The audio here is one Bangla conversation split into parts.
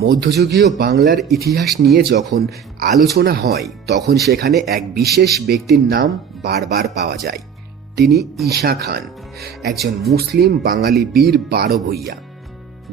মধ্যযুগীয় বাংলার ইতিহাস নিয়ে যখন আলোচনা হয়, তখন সেখানে এক বিশেষ ব্যক্তির নাম বারবার পাওয়া যায়। তিনি ঈশা খান, একজন মুসলিম বাঙালি বীর বারো ভূইয়া।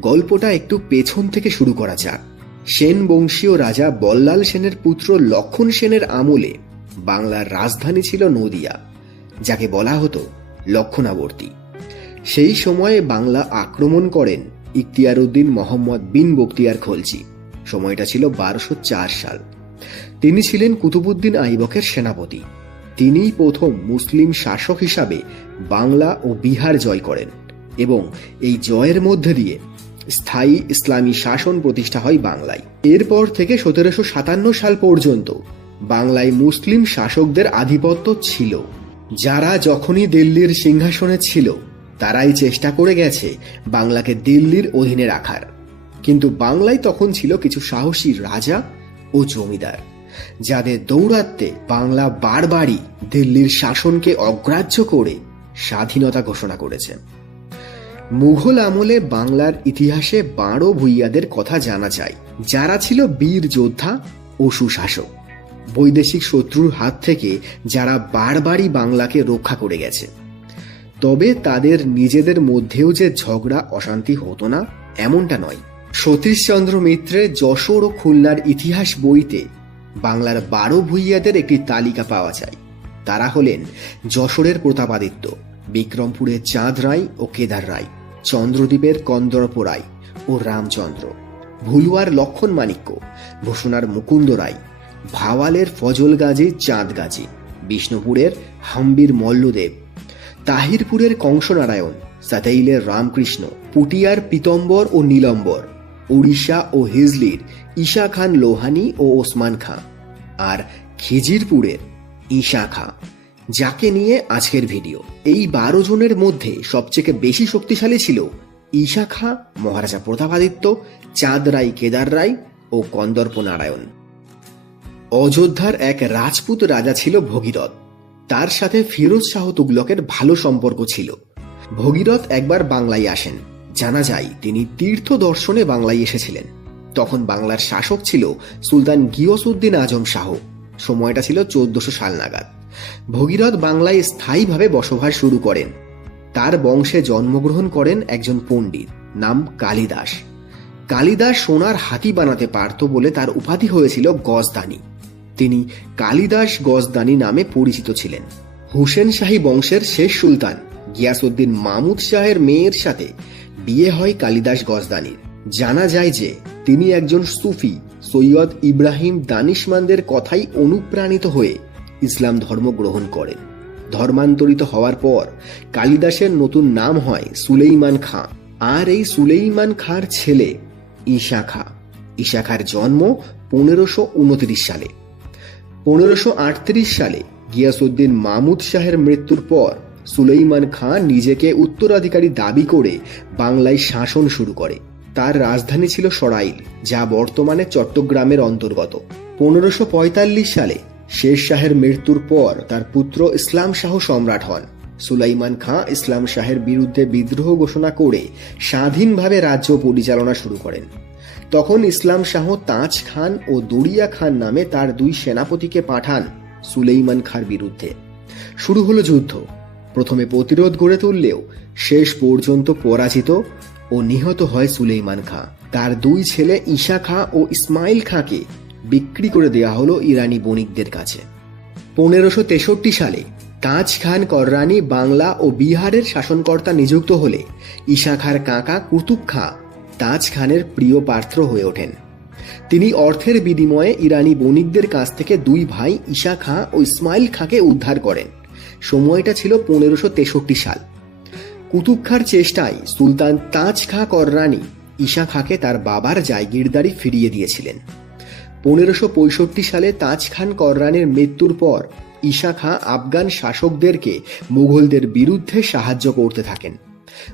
গল্পটা একটু পেছন থেকে শুরু করা যাক। সেন বংশীয় রাজা বল্লাল সেনের পুত্র লক্ষণ সেনের আমলে বাংলার রাজধানী ছিল নদিয়া, যাকে বলা হতো লক্ষণাবর্তী। সেই সময়ে বাংলা আক্রমণ করেন ইখতিয়ার উদ্দিন মোহাম্মদ বিন বক্তিয়ার খলজি। সময়টা ছিল বারোশো চার সাল। তিনি ছিলেন কুতুবুদ্দিন আইবকের সেনাপতি। তিনিই প্রথম মুসলিম শাসক হিসাবে বাংলা ও বিহার জয় করেন এবং এই জয়ের মধ্যে দিয়ে স্থায়ী ইসলামী শাসন প্রতিষ্ঠা হয় বাংলায়। এরপর থেকে সতেরোশো সাতান্ন সাল পর্যন্ত বাংলায় মুসলিম শাসকদের আধিপত্য ছিল। যারা যখনই দিল্লির সিংহাসনে ছিল তারাই চেষ্টা করে গেছে বাংলাকে দিল্লির অধীনে রাখার। কিন্তু বাংলায় তখন ছিল কিছু সাহসী রাজা ও জমিদার, যাদের দৌরাত্মে বাংলা বারবারই দিল্লির শাসনকে অগ্রাহ্য করে স্বাধীনতা ঘোষণা করেছে। মুঘল আমলে বাংলার ইতিহাসে বারো ভূইয়াদের কথা জানা যায়, যারা ছিল বীর যোদ্ধা ও সুশাসক। বৈদেশিক শত্রুর হাত থেকে যারা বারবারই বাংলাকে রক্ষা করে গেছে। তবে তাদের নিজেদের মধ্যেও যে ঝগড়া, অশান্তি হতো না, এমনটা নয়। সতীশচন্দ্র মিত্রের যশোর ও খুলনার ইতিহাস বইতে বাংলার বারো ভূইয়াদের একটি তালিকা পাওয়া যায়। তারা হলেন যশোরের প্রতাপাদিত্য বিক্রমপুরের চাঁদ রায় ও কেদার রায়, চন্দ্রদ্বীপের কন্দর্প রায় ও রামচন্দ্র, ভুলুয়ার লক্ষণ মাণিক্য, ভূষণার মুকুন্দ রায়, ভাওয়ালের ফজল গাজী চাঁদ গাজী বিষ্ণুপুরের হাম্বির মল্লদেব তাহিরপুরের কংসনারায়ণ, সাতাইলের রামকৃষ্ণ, পুটিয়ার পিতম্বর ও নীলম্বর উড়িষ্যা ও হিজলির ঈশা খান লোহানি ও ওসমান খাঁ আর খিজিরপুরের ঈশা খাঁ। যাকে নিয়ে আজকের ভিডিও। এই বারো জনের মধ্যে সবচেয়ে বেশি শক্তিশালী ছিল ঈশা খাঁ, মহারাজা প্রতাপাদিত্য, চাঁদ রায় কেদার রায় ও কন্দর্প নারায়ণ অযোধ্যার এক রাজপুত রাজা ছিল ভগীরথ। তার সাথে ফিরোজ শাহ তুগলকের ভালো সম্পর্ক ছিল। ভগীরথ একবার বাংলায় আসেন। জানা যায়, তিনি তীর্থ দর্শনে বাংলায় এসেছিলেন। তখন বাংলার শাসক ছিল সুলতান গিয়সউদ্দিন আজম শাহ। সময়টা ছিল চোদ্দশো সাল নাগাদ। ভগীরথ বাংলায় স্থায়ীভাবে বসবাস শুরু করেন। তার বংশে জন্মগ্রহণ করেন একজন পণ্ডিত, নাম কালিদাস। কালিদাস সোনার হাতি বানাতে পারত বলে তার উপাধি হয়েছিল গজদানি। তিনি কালিদাস গজদানি নামে পরিচিত ছিলেন। হুসেন শাহী বংশের শেষ সুলতান গিয়াসউদ্দিন মামুদ শাহের মেয়ের সাথে বিয়ে হয় কালিদাস গজদানির। জানা যায় যে তিনি একজন সুফি, সৈয়দ ইব্রাহিম দানিশমানদের কথাই অনুপ্রাণিত হয়ে ইসলাম ধর্ম গ্রহণ করেন। ধর্মান্তরিত হওয়ার পর কালিদাসের নতুন নাম হয় সুলেইমান খাঁ। আর এই সুলেইমান খাঁর ছেলে ঈশা খাঁ। ঈশা খাঁর জন্ম পনেরোশো সালে। পনেরোশো সালে গিয়াসুদ্দিন মামুদ শাহের মৃত্যুর পর সুলেইমান খাঁ নিজেকে উত্তরাধিকারী দাবি করে বাংলায় শাসন শুরু করে। তার রাজধানী ছিল সরাইল, যা বর্তমানে চট্টগ্রামের অন্তর্গত। পনেরোশো সালে শের শাহের মৃত্যুর পর তার পুত্র ইসলাম শাহ সম্রাট হন। সুলাইমান খাঁ ইসলাম শাহের বিরুদ্ধে বিদ্রোহ ঘোষণা করে স্বাধীনভাবে রাজ্য পরিচালনা শুরু করেন। তখন ইসলাম শাহ তাজ খান ও দরিয়া খান নামে তার দুই সেনাপতিকে পাঠান সুলেইমান খাঁর বিরুদ্ধে। শুরু হলো যুদ্ধ। প্রথমে প্রতিরোধ গড়ে তুললেও শেষ পর্যন্ত পরাজিত ও নিহত হয় সুলেইমান খাঁ। তার দুই ছেলে ঈশা খাঁ ও ইসমাইল খাঁকে বিক্রি করে দেওয়া হলো ইরানি বণিকদের কাছে। পনেরোশো তেষট্টি সালে তাজ খান কররানি বাংলা ও বিহারের শাসনকর্তা নিযুক্ত হলে ঈশা খাঁর কাকা কুতুব খাঁ তাজ খানের প্রিয় পাত্র হয়ে ওঠেন। তিনি অর্থের বিনিময়ে ইরানি বণিকদের কাছ থেকে দুই ভাই ঈশা খাঁ ও ইসমাইল খাঁকে উদ্ধার করেন। সময়টা ছিল পনেরোশো তেষট্টি সাল। কুতুব খাঁর চেষ্টায় সুলতান তাজ খাঁ কররানি ঈশা খাঁকে তার বাবার জায়গিরদারি ফিরিয়ে দিয়েছিলেন। পনেরোশো পঁয়ষট্টি সালে তাজ খান কররানের মৃত্যুর পর ঈশা খাঁ আফগান শাসকদেরকে মুঘলদের বিরুদ্ধে সাহায্য করতে থাকেন।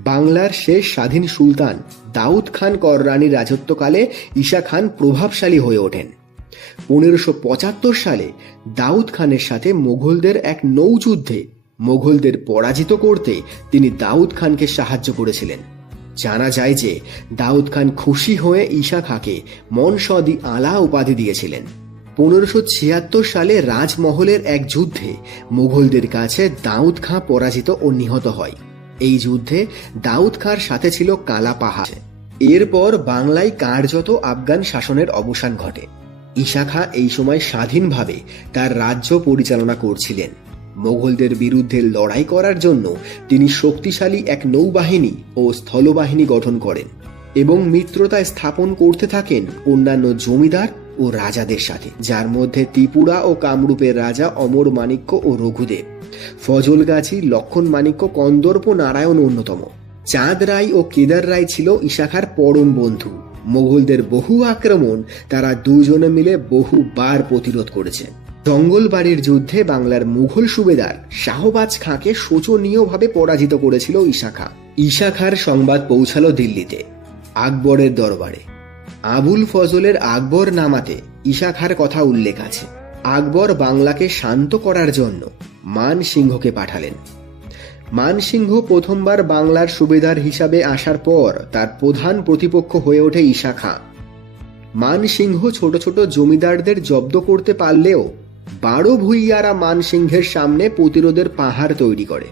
বাংলার শেষ স্বাধীন সুলতান দাউদ খান কররানির রাজত্বকালে ঈশা খান প্রভাবশালী হয়ে ওঠেন। পনেরোশো পঁচাত্তর সালে দাউদ খানের সাথে মোঘলদের এক নৌযুদ্ধে মোঘলদের পরাজিত করতে তিনি দাউদ খানকে সাহায্য করেছিলেন। জানা যায় যে দাউদ খান খুশি হয়ে ঈশা খাঁকে মনসদি আলা উপাধি দিয়েছিলেন। পনেরোশো ছিয়াত্তর সালে রাজমহলের এক যুদ্ধে মুঘলদের কাছে দাউদ খাঁ পরাজিত ও নিহত হয়। এই যুদ্ধে দাউদ খাঁর সাথে ছিল কালা পাহাড়। এরপর বাংলায় কার্যত আফগান শাসনের অবসান ঘটে। ঈশা খাঁ এই সময় স্বাধীনভাবে তার রাজ্য পরিচালনা করছিলেন। মোগলদের বিরুদ্ধে লড়াই করার জন্য তিনি শক্তিশালী এক নৌবাহিনী ও স্থলবাহিনী গঠন করেন এবং মিত্রতা স্থাপন করতে থাকেন অন্যান্য জমিদার ও রাজাদের সাথে, যার মধ্যে ত্রিপুরা ও কামরূপের রাজা অমর মাণিক্য ও রঘুদেব। ফজলগাছি লক্ষণ মাণিক্য কন্দর্প নারায়ণ অন্যতম। চাঁদ রায় ও কেদার রায় ছিল ইশাখার পরম বন্ধু। মোগলদের বহু আক্রমণ তারা দুজনে মিলে বহুবার প্রতিরোধ করেছে। জঙ্গলবাড়ির যুদ্ধে বাংলার মুঘল সুবেদার শাহবাজ খাঁকে শোচনীয়ভাবে পরাজিত করেছিল ঈশা খাঁ ঈশা খাঁর সংবাদ পৌঁছালো দিল্লিতে, আকবরের দরবারে। আবুল ফজলের আকবর নামাতে ঈশা খাঁর কথা উল্লেখ আছে। আকবর বাংলাকে শান্ত করার জন্য মান সিংহকে পাঠালেন। মানসিংহ প্রথমবার বাংলার সুবেদার হিসাবে আসার পর তার প্রধান প্রতিপক্ষ হয়ে ওঠে ঈশা খাঁ। মানসিংহ ছোট ছোট জমিদারদের জব্দ করতে পারলেও বারো ভুইয়ারা মানসিংহের সামনে প্রতিরোধের পাহাড় তৈরি করে।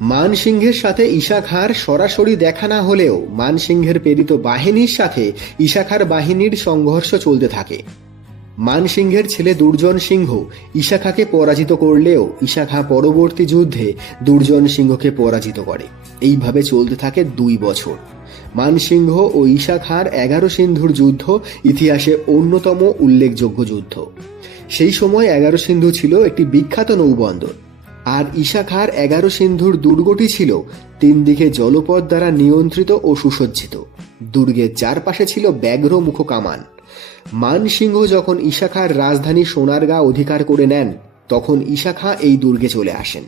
মানসিংহের সাথে ঈশা খাঁর সরাসরি দেখা না হলেও মানসিংহের প্রেরিত বাহিনীর সাথে ঈশা খাঁর বাহিনীর সংঘর্ষ চলতে থাকে। মানসিংহের ছেলে দুর্জন সিংহ ঈশা খাঁকে পরাজিত করলেও ঈশা খাঁ পরবর্তী যুদ্ধে দুর্জন সিংহকে পরাজিত করে। এইভাবে চলতে থাকে দুই বছর। মানসিংহ ও ঈশা খাঁর এগারো সিন্ধুর যুদ্ধ ইতিহাসে অন্যতম উল্লেখযোগ্য যুদ্ধ। সেই সময় এগারো সিন্ধু ছিল একটি বিখ্যাত নৌবন্দর। আর ঈশা খাঁর এগারো সিন্ধুর দুর্গটি ছিল তিন দিকে জলপথ দ্বারা নিয়ন্ত্রিত ও সুসজ্জিত। দুর্গের চারপাশে ছিল ব্যাঘ্র মুখ কামান মানসিংহ যখন ঈশা খাঁর রাজধানী সোনারগাঁ অধিকার করে নেন, তখন ঈশা খাঁ এই দুর্গে চলে আসেন।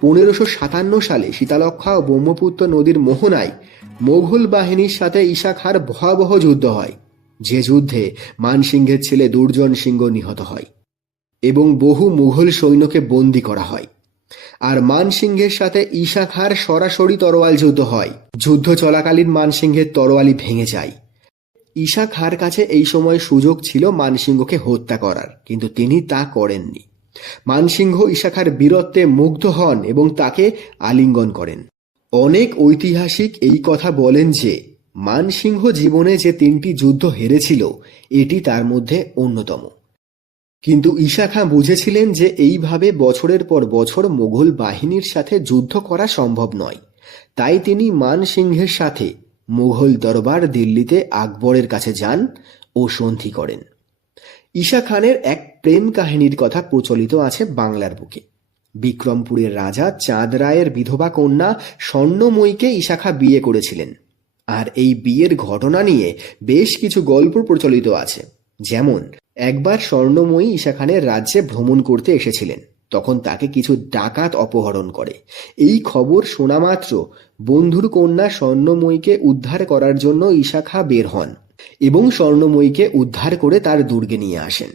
পনেরোশো সাতান্ন সালে শীতালক্ষা ও ব্রহ্মপুত্র নদীর মোহনায় মোঘল বাহিনীর সাথে ঈশা খাঁর ভয়াবহ যুদ্ধ হয়, যে যুদ্ধে মানসিংহের ছেলে দুর্জন সিংহ নিহত হয় এবং বহু মুঘল সৈন্যকে বন্দি করা হয়। আর মানসিংহের সাথে ঈশা খাঁর সরাসরি তরোয়াল যুদ্ধ হয়। যুদ্ধ চলাকালীন মানসিংহের তরোয়ালি ভেঙে যায়। ঈশা খাঁর কাছে এই সময় সুযোগ ছিল মানসিংহকে হত্যা করার, কিন্তু তিনি তা করেননি। মানসিংহ ঈশা খাঁর বীরত্বে মুগ্ধ হন এবং তাকে আলিঙ্গন করেন। অনেক ঐতিহাসিক এই কথা বলেন যে, মানসিংহ জীবনে যে তিনটি যুদ্ধ হেরেছিল, এটি তার মধ্যে অন্যতম। কিন্তু ঈশা খাঁ বুঝেছিলেন যে এইভাবে বছরের পর বছর মোঘল বাহিনীর সাথে যুদ্ধ করা সম্ভব নয়। তাই তিনি মানসিংহের সাথে মুঘল দরবার দিল্লিতে আকবরের কাছে যান ও সন্ধি করেন। ঈশা খানের এক প্রেম কাহিনীর কথা প্রচলিত আছে বাংলার বুকে। বিক্রমপুরের রাজা চাঁদ রায়ের বিধবা কন্যা স্বর্ণময়ীকে ঈশাখা বিয়ে করেছিলেন। আর এই বিয়ের ঘটনা নিয়ে বেশ কিছু গল্প প্রচলিত আছে। যেমন, একবার স্বর্ণময়ী ঈশা খানের রাজ্যে ভ্রমণ করতে এসেছিলেন। তখন তাকে কিছু ডাকাত অপহরণ করে। এই খবর শোনা মাত্র বন্ধুর কন্যা স্বর্ণময়ীকে উদ্ধার করার জন্য ঈশা খাঁ বের হন এবং স্বর্ণময়ীকে উদ্ধার করে তার দুর্গে নিয়ে আসেন।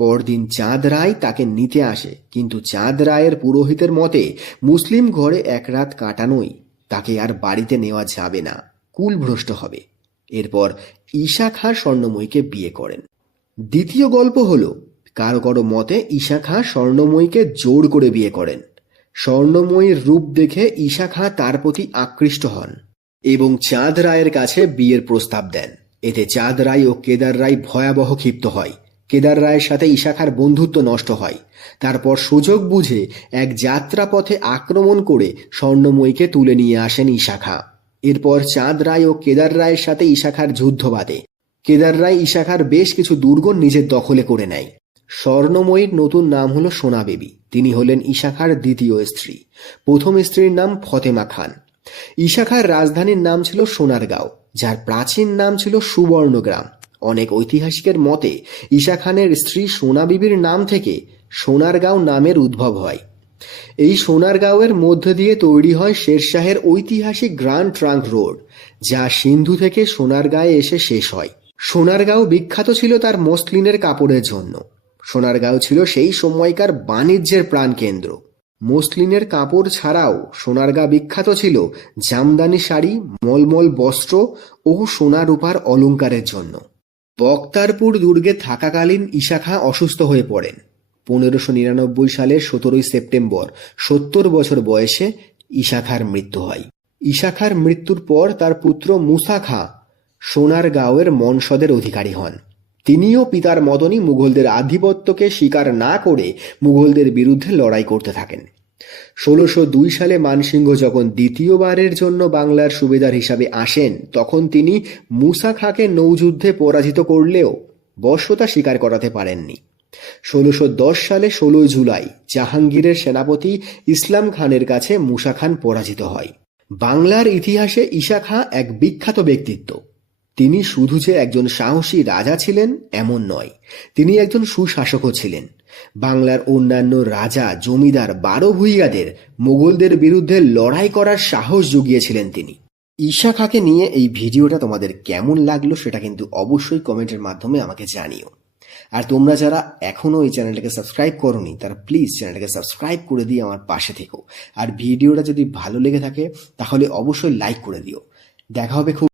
পরদিন চাঁদ রায় তাকে নিতে আসে, কিন্তু চাঁদ রায়ের পুরোহিতের মতে, মুসলিম ঘরে এক রাত কাটানোই তাকে আর বাড়িতে নেওয়া যাবে না, কুলভ্রষ্ট হবে। এরপর ঈশা খাঁ স্বর্ণময়ীকে বিয়ে করেন। দ্বিতীয় গল্প হলো কারও কারও মতে ঈশা খাঁ স্বর্ণময়ীকে জোর করে বিয়ে করেন। স্বর্ণময়ীর রূপ দেখে ঈশা খাঁ তার প্রতি আকৃষ্ট হন এবং চাঁদ রায়ের কাছে বিয়ের প্রস্তাব দেন। এতে চাঁদ রায় ও কেদার রায় ভয়াবহ ক্ষিপ্ত হয়। কেদার রায়ের সাথে ঈশাখার বন্ধুত্ব নষ্ট হয়। তারপর সুযোগ বুঝে এক যাত্রাপথে আক্রমণ করে স্বর্ণময়ীকে তুলে নিয়ে আসেন ঈশাখা। এরপর চাঁদ রায় ও কেদার রায়ের সাথে ঈশাখার যুদ্ধ বাঁধে। কেদার রায় ঈশাখার বেশ কিছু দুর্গ নিজের দখলে করে নেয়। স্বর্ণময়ীর নতুন নাম হলো সোনা বেবী। তিনি হলেন ঈশাখার দ্বিতীয় স্ত্রী। প্রথম স্ত্রীর নাম ফতেমা খান। ঈশাখার রাজধানীর নাম ছিল সোনারগাঁও, যার প্রাচীন নাম ছিল সুবর্ণগ্রাম। অনেক ঐতিহাসিকের মতে ঈশা খানের স্ত্রী সোনা বিবির নাম থেকে সোনারগাঁও নামের উদ্ভব হয়। এই সোনারগাঁওয়ের মধ্য দিয়ে তৈরি হয় শেরশাহের ঐতিহাসিক গ্র্যান্ড ট্রাঙ্ক রোড, যা সিন্ধু থেকে সোনারগাঁয়ে এসে শেষ হয়। সোনারগাঁও বিখ্যাত ছিল তার মসলিনের কাপড়ের জন্য। সোনারগাঁও ছিল সেই সময়কার বাণিজ্যের প্রাণকেন্দ্র। মসলিনের কাপড় ছাড়াও সোনারগাঁ বিখ্যাত ছিল জামদানি শাড়ি, মলমল বস্ত্র ও সোনা রূপার অলংকারের জন্য। বক্তারপুর দুর্গে থাকাকালীন ঈশা খাঁ অসুস্থ হয়ে পড়েন। পনেরোশো নিরানব্বই সালের সতেরোই সেপ্টেম্বর, সত্তর বছর বয়সে ঈশা খাঁর মৃত্যু হয়। ঈশা খাঁর মৃত্যুর পর তার পুত্র মুসা খাঁ সোনারগাঁওয়ের মনসদের অধিকারী হন। তিনিও পিতার মতনই মুঘলদের আধিপত্যকে স্বীকার না করে মুঘলদের বিরুদ্ধে লড়াই করতে থাকেন। ষোলোশো দুই সালে মানসিংহ যখন দ্বিতীয়বারের জন্য বাংলার সুবেদার হিসাবে আসেন, তখন তিনি মুসা খাঁকে নৌযুদ্ধে পরাজিত করলেও বর্ষতা স্বীকার করাতে পারেননি। ষোলোশো দশ সালে ষোলোই জুলাই জাহাঙ্গীরের সেনাপতি ইসলাম খানের কাছে মুসা খান পরাজিত হয়। বাংলার ইতিহাসে ঈশা খাঁ এক বিখ্যাত ব্যক্তিত্ব। তিনি শুধু যে একজন সাহসী রাজা ছিলেন, এমন নয়। তিনি একজন সুশাসকও ছিলেন। বাংলার অন্যান্য রাজা, জমিদার, বারো ভূইয়াদের, মোগলদের বিরুদ্ধে লড়াই করার সাহস জুগিয়েছিলেন তিনি। ঈশা খাকে নিয়ে এই ভিডিওটা তোমাদের কেমন লাগল সেটা কিন্তু অবশ্যই কমেন্টের মাধ্যমে আমাকে জানিও। আর তোমরা যারা এখনও এই চ্যানেলটাকে সাবস্ক্রাইব করনি, তারা প্লিজ চ্যানেলটাকে সাবস্ক্রাইব করে দিয়ে আমার পাশে থেকো। আর ভিডিওটা যদি ভালো লেগে থাকে, তাহলে অবশ্যই লাইক করে দিও। দেখা হবে খুব